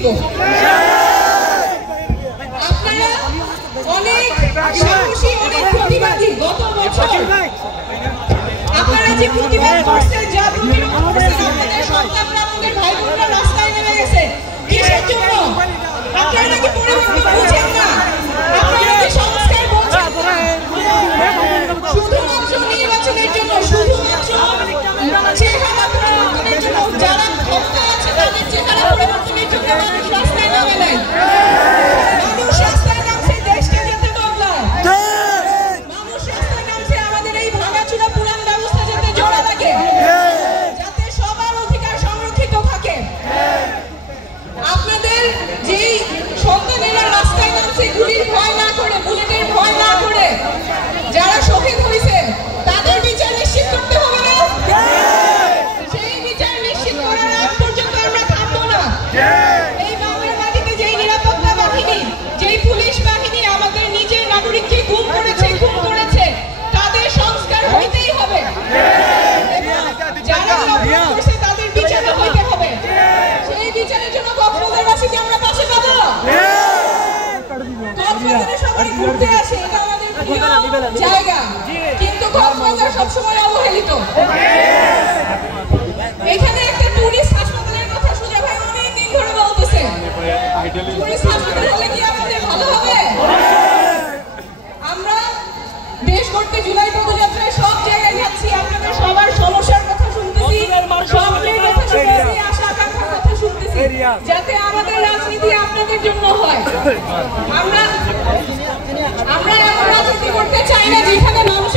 দিব। আপনারা অনেক সাহসী, অনেক প্রতিবাদী। গত বছর আপনারা যে প্রতিবাদ করছেন, যা প্রতিরোধ করছেন, আপনাদের সন্তানরা, আমাদের ভাই বোনরা রাস্তায় নেমে গেছে কিসের জন্য? আপনারা নাকি পরিবর্তন বুঝেন না, আপনারা নাকি সংস্কার বোঝেন না। শুধুমাত্র নির্বাচনের জন্য, শুধুমাত্র চেহারা পরিবর্তনের জন্য, যারা ক্ষমতা আছে তাদের চেহারা পরিবর্তনের জন্য মানুষ রাস্তায় নামে নাই। মানুষ রাস্তায় নামছে দেশকে যাতে বদলায়, মানুষ রাস্তায় নামছে আমাদের এই ভাঙাচুরা পুরান ব্যবস্থা যাতে জোড়া লাগে, যাতে সবার অধিকার সংরক্ষিত থাকে। আপনাদের যেই সন্তানেরা রাস্তায় নামছে গুলির ভয় না করে, বুলেটের ভয় না করে, যারা শহীদ হয়েছে তাদের বিচার নিশ্চিত করতে হবে না? সেই বিচার নিশ্চিত করার আগ পর্যন্ত আমরা থামবো না। এই বাংলার মাটিতে যেই নিরাপত্তা বাহিনী, যেই পুলিশ বাহিনী আমাদের নিজের নাগরিককে খুন করেছে, তাদের সংস্কার হইতেই হবে। যারা অপরাধ করছে তাদের বিচার হইতে হবে। সেই বিচারের জন্য কক্সবাজারবাসীকে আমরা পাশে পাবো। কক্সবাজারে সবাই ঘুরতে আসে, এটা আমাদের প্রিয় জায়গা, কিন্তু কক্সবাজার সবসময় অবহেলিত। এখানে একটা টুরিস্ট হাসপাতালের কথা সুজা ভাই অনেকদিন ধরে বলতেছে। টুরিস্ট হাসপাতাল হলে কি আমাদের ভালো হবে? আমরা দেশ করতে জুলাই পদযাত্রায় সব জায়গায় যাচ্ছি, আপনাদের সবার সমস্যার কথা শুনতেছি, স্বপ্নের কথা শুনতেছি, আশা আকাঙ্ক্ষার কথা শুনতেছি, যাতে আমাদের রাজনীতি আপনাদের জন্য হয়। আমরা এমন রাজনীতি করতে চাই না যেখানে মানুষ